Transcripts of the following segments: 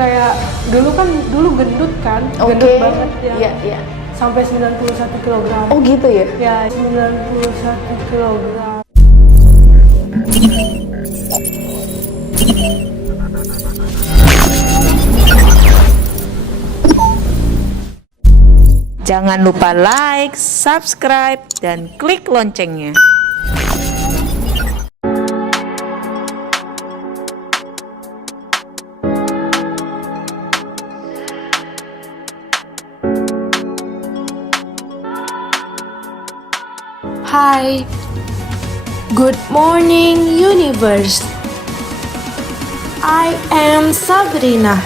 Kayak dulu gendut kan, Oke. gendut banget ya. Iya, iya. Sampai 91 kilogram. Oh gitu ya? Ya, 91 kilogram. Jangan lupa like, subscribe, dan klik loncengnya. Hi, good morning universe. I am Sabrina,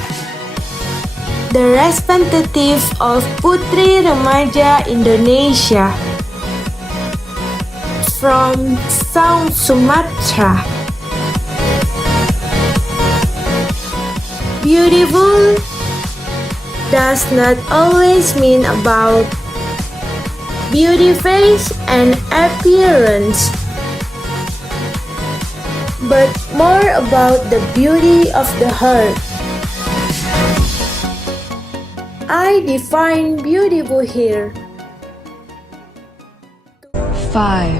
the representative of Putri Remaja Indonesia from South Sumatra. Beautiful does not always mean about beauty face and appearance, but more about the beauty of the heart. I define beautiful here. 5,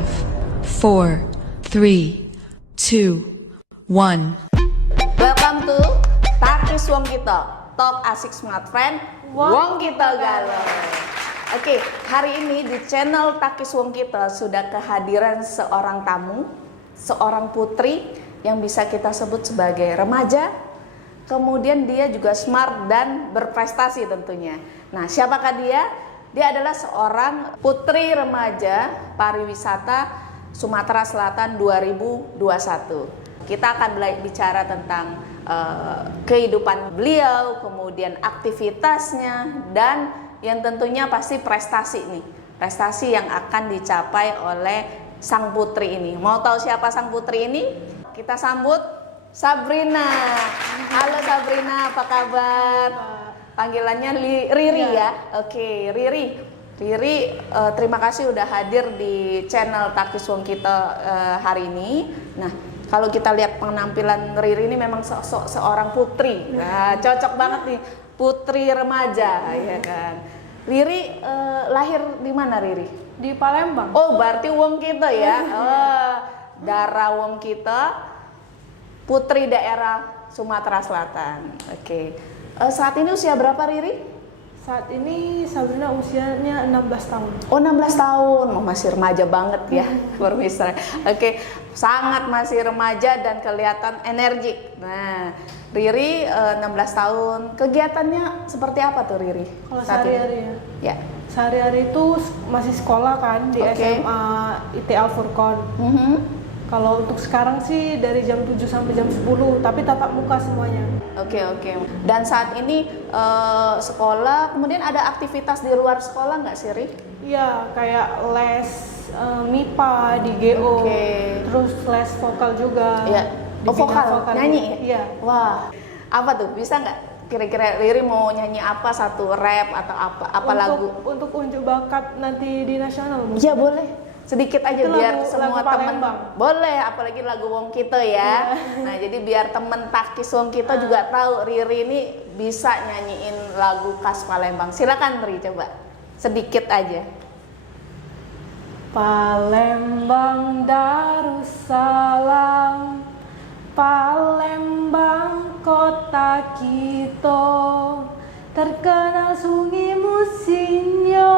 4, 3, 2, 1. Welcome to Takis Wong Kita, Talk Asik Smart Friend, Wong Kita Galau. Oke, hari ini di channel Takis Wong Kita sudah kehadiran seorang tamu, seorang putri yang bisa kita sebut sebagai remaja. Kemudian dia juga smart dan berprestasi tentunya. Nah, siapakah dia? Dia adalah seorang putri remaja pariwisata Sumatera Selatan 2021. Kita akan bicara tentang kehidupan beliau, kemudian aktivitasnya, dan yang tentunya pasti prestasi nih. Prestasi yang akan dicapai oleh sang putri ini. Mau tahu siapa sang putri ini? Kita sambut Sabrina. Halo Sabrina, apa kabar? Panggilannya Riri ya. Oke, Riri. Riri, terima kasih udah hadir di channel Takis Wong Kita hari ini. Nah, kalau kita lihat penampilan Riri ini memang seorang putri. Nah, cocok banget nih, putri remaja, ya kan. Riri lahir di mana Riri? Di Palembang. Oh, berarti Wong Kita ya. Oh, darah Wong Kita, putri daerah Sumatera Selatan. Oke. Saat ini usia berapa Riri? Saat ini Sabrina usianya 16 tahun. Oh, 16 tahun. Oh, masih remaja banget ya, permisa. Oke, sangat masih remaja dan kelihatan energik. Nah, Riri 16 tahun. Kegiatannya seperti apa tuh Riri? Kalau saat sehari-hari ini? ya. Ya. Sehari-hari itu masih sekolah kan di SMA IT Al Furqon. Kalau untuk sekarang sih dari jam 7 sampai jam 10, tapi tatap muka semuanya. Oke. Dan saat ini sekolah, kemudian ada aktivitas di luar sekolah nggak sih, Ri? Iya, kayak les MIPA di GO, terus les vokal juga. Iya. Di Oh, bidang vokal, nyanyi? Iya. Wah, apa tuh? Bisa nggak? Kira-kira Riri mau nyanyi apa? Satu rap atau apa lagu? Untuk unjuk bakat nanti di nasional mungkin. Iya boleh. Sedikit aja Itu biar lagu semua teman Palembang. boleh, apalagi lagu Wong Kita ya. Nah, jadi biar temen Takis Wong Kita juga tahu Riri ini bisa nyanyiin lagu khas Palembang. Silakan Riri, coba sedikit aja. Palembang Darussalam, Palembang kota kita, terkenal sungai Musinyo,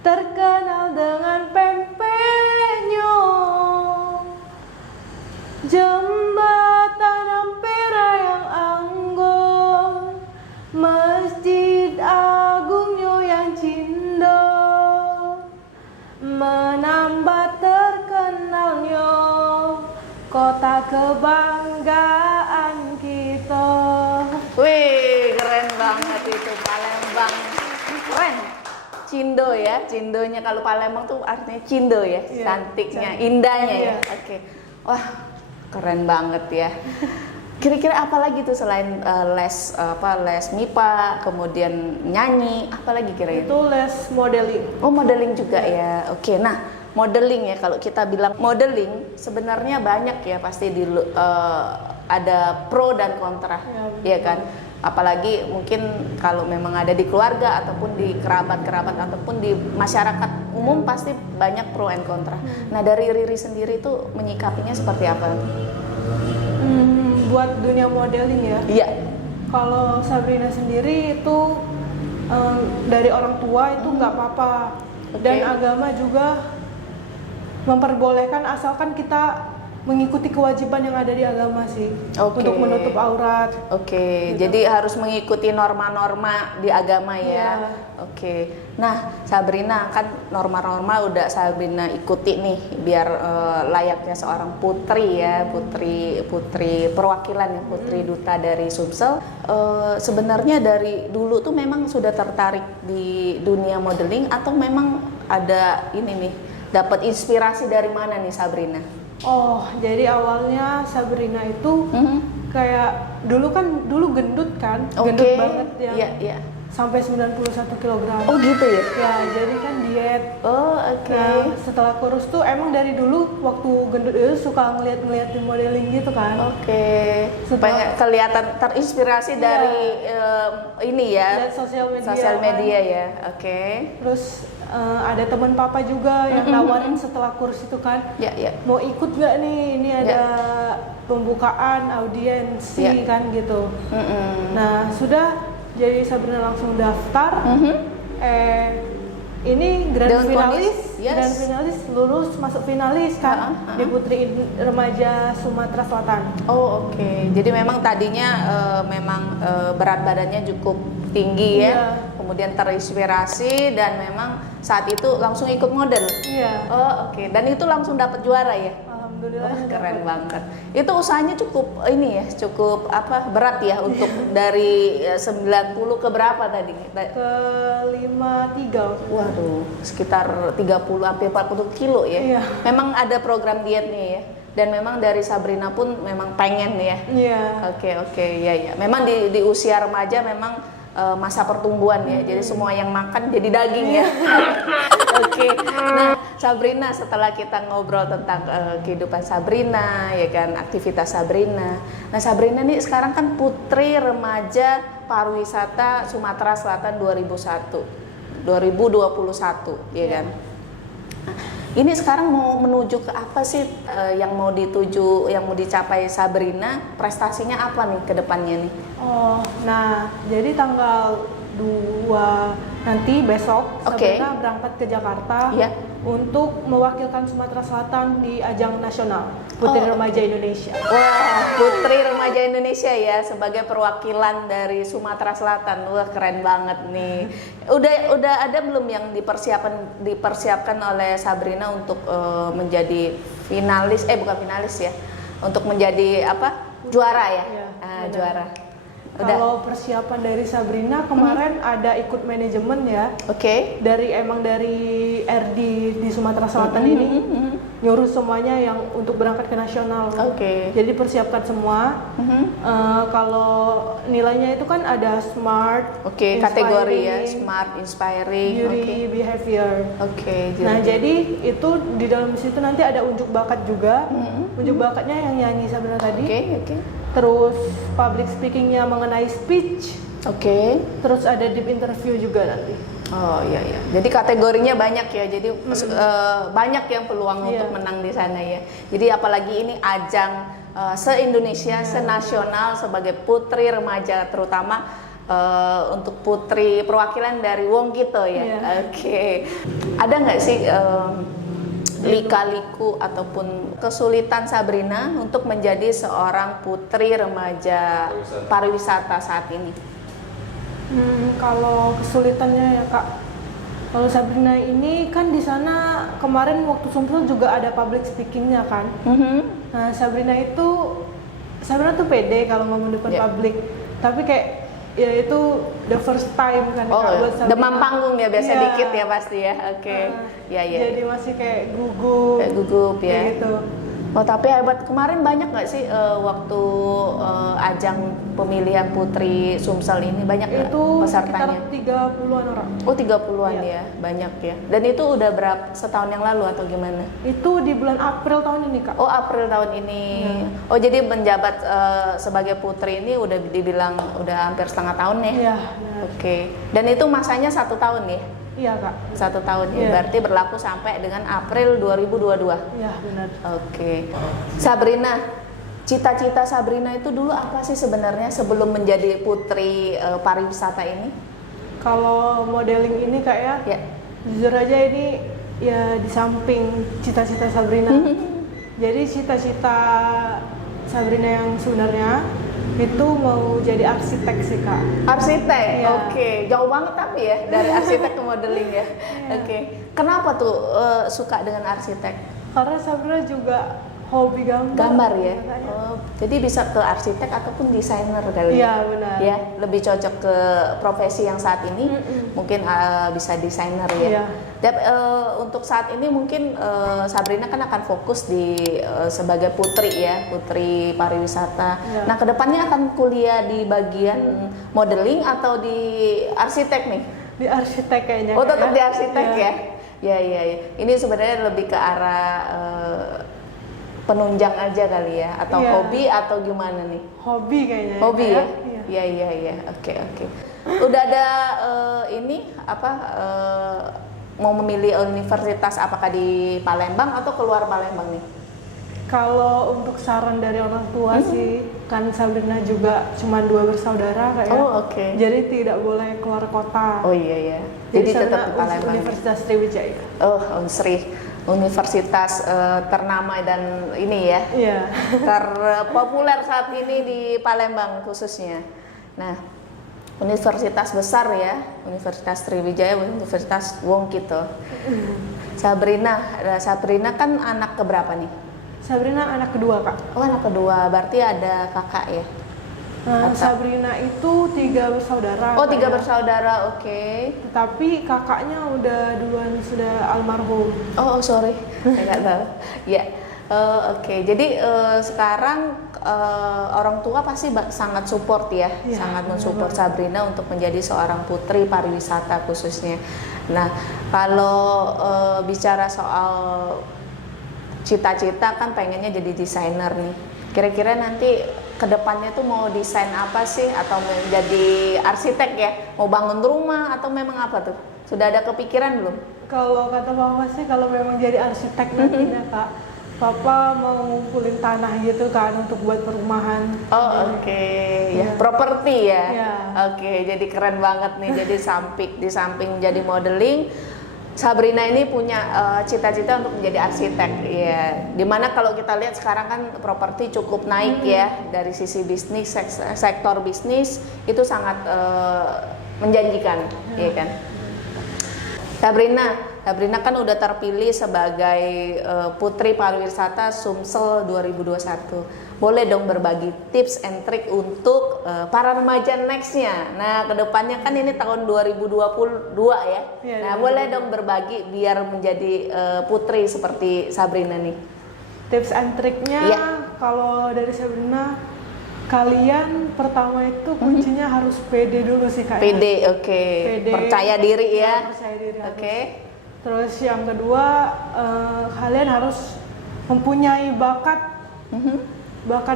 terkenal dengan pempeknya, jembatan Ampera yang anggun, masjid agungnya yang cindo, menambah terkenalnya kota kebanggaan kita. Wih, keren banget itu Palembang. Keren. Cindo ya, cindonya kalau Palembang tuh artinya cindo ya, Iya, cantiknya, indahnya ya. Iya. Oke. Wah, keren banget ya. Kira-kira apa lagi tuh selain les MIPA, kemudian nyanyi, apa lagi kira-kira? Itu les modeling. Oh, modeling juga ya. Oke. Nah, modeling ya, kalau kita bilang modeling sebenarnya banyak ya pasti di ada pro dan kontra, ya kan? Apalagi mungkin kalau memang ada di keluarga ataupun di kerabat-kerabat ataupun di masyarakat umum pasti banyak pro and kontra. Nah dari Riri sendiri itu menyikapinya seperti apa? Buat dunia modeling ya. Iya. Kalau Sabrina sendiri itu dari orang tua itu nggak apa-apa, dan agama juga memperbolehkan asalkan kita mengikuti kewajiban yang ada di agama sih, untuk menutup aurat. Gitu. Jadi harus mengikuti norma-norma di agama ya. Nah Sabrina kan norma-norma udah Sabrina ikuti nih biar layaknya seorang putri ya, putri perwakilan ya, putri duta dari Sumsel. Sebenarnya dari dulu tuh memang sudah tertarik di dunia modeling atau memang ada ini nih, dapat inspirasi dari mana nih Sabrina? Oh, jadi awalnya Sabrina itu kayak dulu gendut kan, gendut banget yang sampai 91 kg. Oh gitu ya? Ya, jadi kan diet. Nah, setelah kurus tuh emang dari dulu waktu gendut itu suka ngeliat-ngeliatin modeling gitu kan. Pengen kelihatan terinspirasi dari ini ya, dari sosial media ya. Terus ada teman papa juga yang nawarin setelah kurus itu kan, mau ikut gak nih, ini ada pembukaan audiensi kan gitu. Nah sudah, jadi Sabrina langsung daftar. Ini grand finalis lulus masuk finalis kan di Putri Remaja Sumatera Selatan. Jadi memang tadinya memang berat badannya cukup tinggi ya, kemudian terinspirasi dan memang saat itu langsung ikut model. Dan itu langsung dapat juara ya. Alhamdulillah. Keren banget. Itu usahanya cukup ini ya, cukup berat ya untuk dari 90 ke berapa tadi? Ke 53. Waduh, sekitar 30 sampai 40 kilo ya. Memang ada program dietnya ya. Dan memang dari Sabrina pun memang pengen ya. Ya. Memang di usia remaja memang masa pertumbuhan ya. Jadi semua yang makan jadi daging ya. Nah Sabrina, setelah kita ngobrol tentang kehidupan Sabrina ya kan, aktivitas Sabrina. Nah Sabrina nih sekarang kan Putri Remaja Pariwisata Sumatera Selatan 2021 ya kan. Nah, ini sekarang mau menuju ke apa sih yang mau dituju, yang mau dicapai Sabrina? Prestasinya apa nih ke depannya nih? Nah jadi tanggal 2 nanti besok Sabrina berangkat ke Jakarta untuk mewakilkan Sumatera Selatan di ajang nasional Putri Remaja Indonesia. Wah, Putri Remaja Indonesia ya sebagai perwakilan dari Sumatera Selatan. Wah, keren banget nih. Udah ada belum yang dipersiapkan oleh Sabrina untuk menjadi finalis, bukan finalis ya, untuk menjadi juara ya? Juara. Kalau persiapan dari Sabrina kemarin ada ikut manajemen ya. Dari RD di Sumatera Selatan ini nyuruh semuanya yang untuk berangkat ke nasional. Jadi persiapkan semua. Kalau nilainya itu kan ada smart, kategori ya, smart, inspiring, beauty, behavior. Nah jadi itu di dalam situ nanti ada unjuk bakat juga. Unjuk bakatnya yang nyanyi Sabrina tadi. Terus public speakingnya mengenai speech. Terus ada deep interview juga nanti. Jadi kategorinya banyak ya. Jadi banyak yang peluang untuk menang di sana ya. Jadi apalagi ini ajang se-Indonesia, senasional sebagai putri remaja, terutama untuk putri perwakilan dari Wongkito ya. Ada nggak sih lika-liku ataupun kesulitan Sabrina untuk menjadi seorang putri remaja pariwisata saat ini? Kalau kesulitannya ya Kak, kalau Sabrina ini kan di sana kemarin waktu Sumsel juga ada public speakingnya kan. Nah Sabrina tuh pede kalau ngomong depan publik, tapi kayak ya itu the first time kan buat Sabrina. Demam panggung ya biasa dikit ya pasti ya. Jadi masih kayak gugup ya. gitu. Oh tapi hebat, kemarin banyak nggak sih waktu ajang pemilihan putri Sumsel ini banyak nggak Itu pesertanya? sekitar 30-an orang. Oh 30-an Iya. ya, banyak ya. Dan itu udah berapa, setahun yang lalu atau gimana? Itu di bulan April tahun ini Kak. Oh April tahun ini. Oh jadi menjabat sebagai putri ini udah dibilang udah hampir setengah tahun ya? Iya. Benar. Oke. Dan itu masanya 1 tahun ya? Iya Kak. 1 tahun ya. Iya. Berarti berlaku sampai dengan April 2022. Iya benar. Oke. Sabrina, cita-cita Sabrina itu dulu apa sih sebenarnya sebelum menjadi putri pariwisata ini? Kalau modeling ini Kak ya, Ya. jujur aja ini ya di samping cita-cita Sabrina. Jadi cita-cita Sabrina yang sebenarnya itu mau jadi arsitek sih Kak. Arsitek, Iya. oke. Jauh banget tapi ya dari arsitek ke modeling ya. Oke. Kenapa tuh suka dengan arsitek? Karena Sabrina juga hobi gambar. Gambar ya. Makanya. Oh, jadi bisa ke arsitek ataupun desainer kali Iya ya. benar. Ya, lebih cocok ke profesi yang saat ini. Mungkin bisa desainer ya. Iya. Dan untuk saat ini mungkin Sabrina kan akan fokus di sebagai putri ya, putri pariwisata. Iya. Nah, kedepannya akan kuliah di bagian modeling atau di arsitek nih? Di arsitek kayaknya. Oh, Kak, tetap ya. di arsitek Iya. ya? Ya. Ini sebenarnya lebih ke arah penunjang aja kali ya, atau Iya. hobi atau gimana nih? Hobi kayaknya. Hobi Kak, ya? Iya. Iya. Oke. Udah ada ini apa mau memilih universitas apakah di Palembang atau keluar Palembang nih? Kalau untuk saran dari orang tua sih, kan Sabrina juga cuma 2 bersaudara Kak ya. Oh, oke. Jadi tidak boleh keluar kota. Oh iya. Jadi tetap di Sabrina Palembang. Universitas Sriwijaya. Oh, Unsri. Universitas ternama dan ini ya. Iya. Terpopuler saat ini di Palembang khususnya. Nah, universitas besar ya, Universitas Sriwijaya, Universitas Wong Kito. Sabrina kan anak keberapa nih? Sabrina anak kedua Kak. Oh anak kedua, berarti ada kakak ya? Nah, Sabrina itu 3 bersaudara. Oh Kak, 3 ya. bersaudara, oke. Tapi kakaknya udah duluan sudah almarhum. Oh sorry, saya nggak tahu. Ya, oke. Jadi sekarang orang tua pasti sangat support ya, Iya, sangat benar mensupport banget. Sabrina untuk menjadi seorang putri pariwisata khususnya. Nah, kalau bicara soal cita-cita kan pengennya jadi desainer nih. Kira-kira nanti kedepannya tuh mau desain apa sih, atau menjadi arsitek ya? Mau bangun rumah atau memang apa tuh? Sudah ada kepikiran belum? Kalau kata Papa sih kalau memang jadi arsitek nantinya Kak, Papa mau ngumpulin tanah gitu kan untuk buat perumahan. Oh oke, ya Iya. properti ya. Iya. Oke, jadi keren banget nih. Jadi di samping jadi modeling, Sabrina ini punya cita-cita untuk menjadi arsitek. Ya, dimana kalau kita lihat sekarang kan properti cukup naik ya dari sisi bisnis, sektor bisnis itu sangat menjanjikan, ya kan? Sabrina kan udah terpilih sebagai Putri Pariwisata Sumsel 2021. Boleh dong berbagi tips and trik untuk para remaja nextnya. Nah, kedepannya kan ini tahun 2022 ya. Iya, Nah, boleh dong berbagi biar menjadi putri seperti Sabrina nih. Tips and triknya Iya. kalau dari Sabrina, kalian pertama itu kuncinya harus pede dulu sih Kak. PD, oke. Pede. Percaya diri ya. Percaya diri harus. Oke. Terus yang kedua, kalian harus mempunyai bakat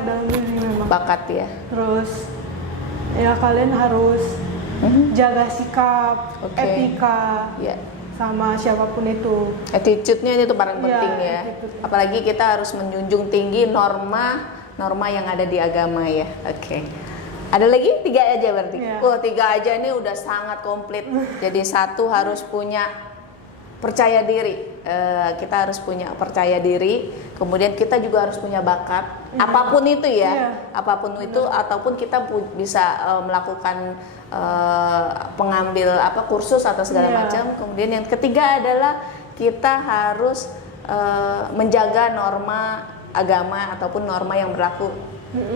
dalam diri memang. Bakat ya. Terus ya kalian harus jaga sikap, Oke. etika, Ya. sama siapapun itu. Attitude-nya itu paling Iya, penting ya. attitude. Apalagi kita harus menjunjung tinggi norma yang ada di agama ya. Oke. Ada lagi 3 aja berarti. Iya. Wah, 3 aja ini udah sangat komplit. Jadi satu harus punya percaya diri. Kita harus punya percaya diri. Kemudian kita juga harus punya bakat. Apapun itu ya. Iya. Apapun itu, ataupun kita bisa melakukan pengambil kursus atau segala Iya. macam. Kemudian yang ketiga adalah kita harus menjaga norma agama ataupun norma yang berlaku,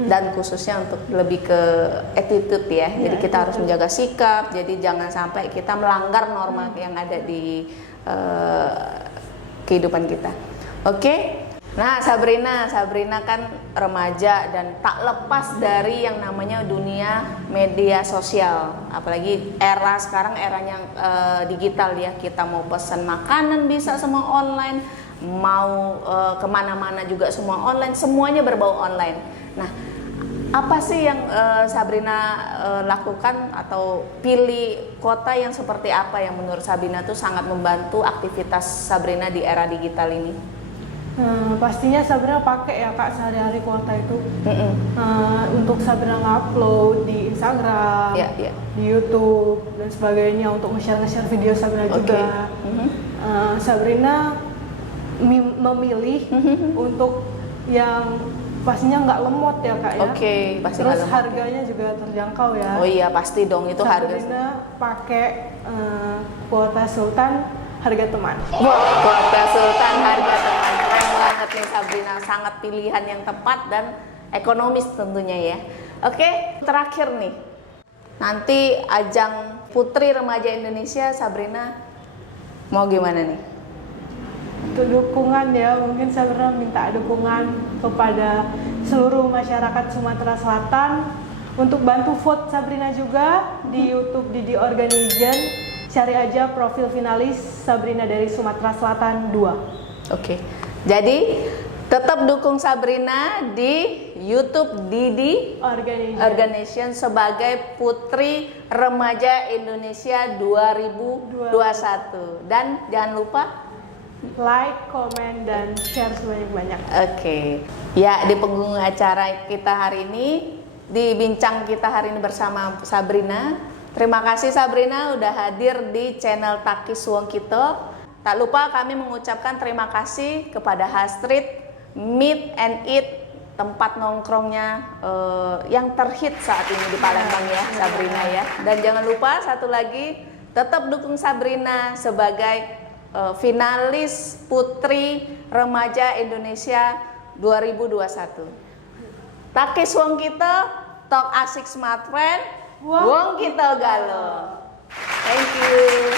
dan khususnya untuk lebih ke attitude ya. Jadi kita harus menjaga sikap. Jadi jangan sampai kita melanggar norma yang ada di kehidupan kita. Oke. Nah, Sabrina kan remaja dan tak lepas dari yang namanya dunia media sosial. Apalagi era sekarang eranya digital ya. Kita mau pesan makanan bisa semua online, mau kemana-mana juga semua online, semuanya berbau online. Nah, apa sih yang Sabrina lakukan atau pilih kota yang seperti apa yang menurut Sabrina tuh sangat membantu aktivitas Sabrina di era digital ini? Pastinya Sabrina pakai ya Kak sehari-hari kuota itu. Untuk Sabrina ngupload di Instagram, di YouTube dan sebagainya, untuk nge-share video Sabrina juga. Sabrina memilih untuk yang pastinya nggak lemot ya Kak ya. Pasti. Terus harganya juga terjangkau ya. Oh iya pasti dong itu harga. Sabrina pakai kuota Sultan harga teman. Wah, kuota Sultan harga teman, keren banget nih Sabrina, sangat pilihan yang tepat dan ekonomis tentunya ya. Oke, terakhir nih, nanti ajang Putri Remaja Indonesia Sabrina mau gimana nih? Untuk dukungan ya, mungkin Sabrina minta dukungan kepada seluruh masyarakat Sumatera Selatan untuk bantu vote Sabrina juga di YouTube Didi Organization. Cari aja profil finalis Sabrina dari Sumatera Selatan 2. Oke. Jadi tetap dukung Sabrina di YouTube Didi Organization sebagai Putri Remaja Indonesia 2021. Dan jangan lupa like, komen, dan share sebanyak-banyak. Oke. Ya, di panggung acara kita hari ini, di bincang kita hari ini bersama Sabrina. Terima kasih Sabrina udah hadir di channel Takis Wongkito. Tak lupa kami mengucapkan terima kasih kepada Hastreet Meet and Eat, tempat nongkrongnya yang terhit saat ini di Palembang ya Sabrina ya. Dan jangan lupa satu lagi, tetap dukung Sabrina sebagai finalis Putri Remaja Indonesia 2021. Takis Wongkito, Talk Asik Smart Friend, Wongkito Galuh. Thank you.